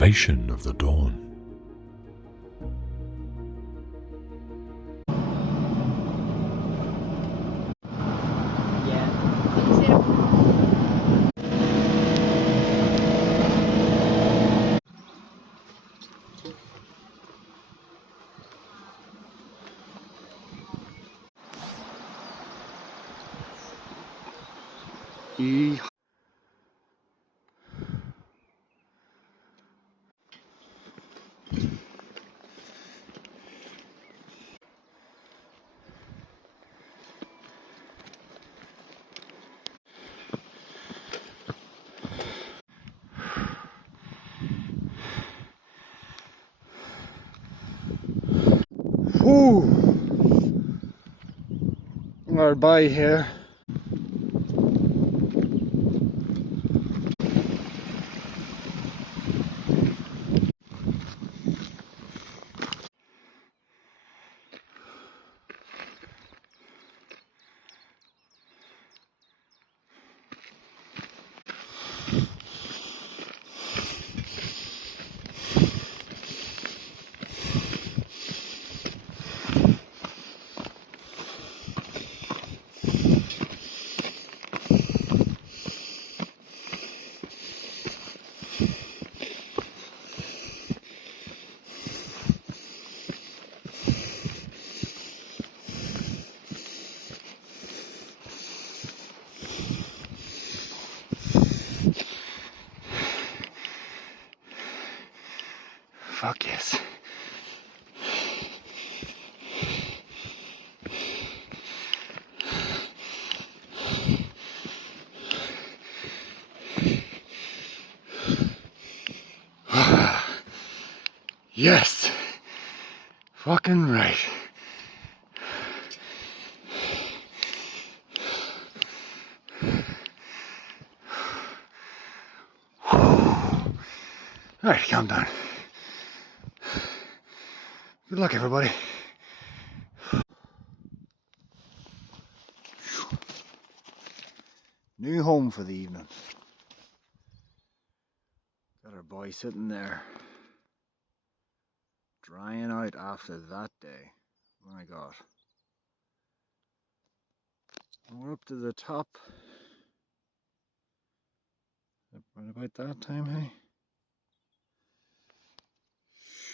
salvation of the dawn. Whew. We're by here. Fuck yes. Yes. Fucking right. Alright, calm down. Good luck, everybody. New home for the evening. Got our boy sitting there, drying out after that day. My God. And we're up to the top. Right about that time, hey?